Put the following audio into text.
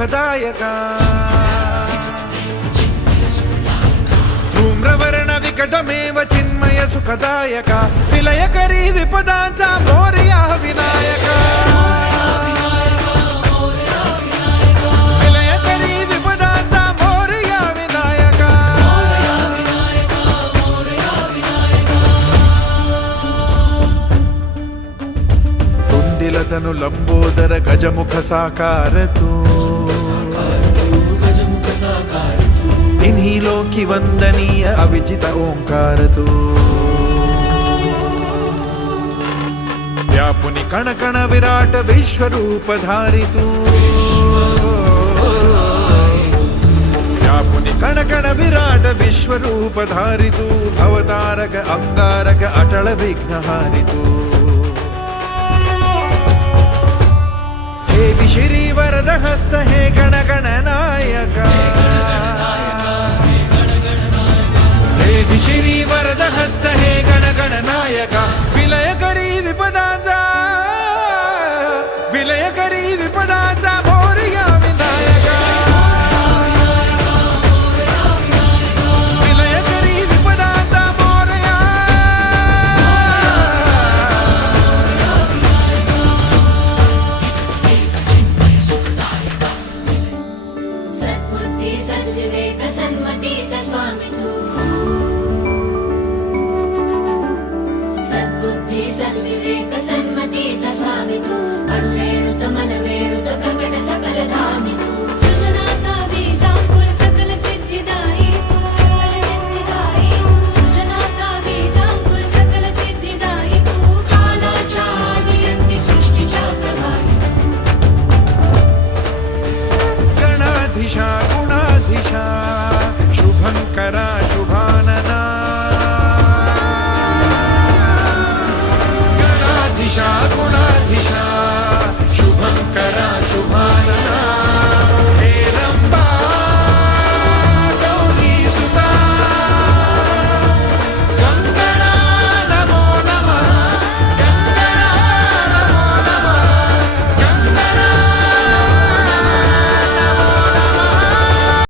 सुखदायका धूम्रवर्ण विकटमेव चिन्मय सुखदायका विलयकरी विपदांचा मोरया विनायका विलयकरी विपदांचा मोरया विनायका तुंदिलतनु लंबोदर गजमुख साकार तू तिन्ही लोकी वंदनीय अविजित ओंकार तू व्यापुनी कण कण विराट विश्वरूप धारी तू व्यापुनी कण कण विराट विश्वरूप धारी तू भवतारक अंगारक अटल विघ्नहारी तू हे विश्री वरद हस्त हे गण गण नायका हे विश्री वरद हस्त हे गण गण नायका विलयकरी विपदाचा मोरया विनायका विलयकरी विपदाचा मोरया सद्बुद्धी सद्विवेक सन्मतीचा स्वामी तू सद्बुद्धी सद्विवेक सन्मतीचा स्वामी तू अणुरेणुत मनवेणुत प्रकट सकल धामी तू सृजनाचा बीजांकुर सकल सिद्धिदायी तू सृजनाचा बीजांकुर सकल सिद्धिदायी तू कालाच्या नियंती सृष्टीच्या प्रभावी गणाधीशा गुणाधीशा शुभंकरा शुभानना गणाधीशा गुणाधीशा शुभंकरा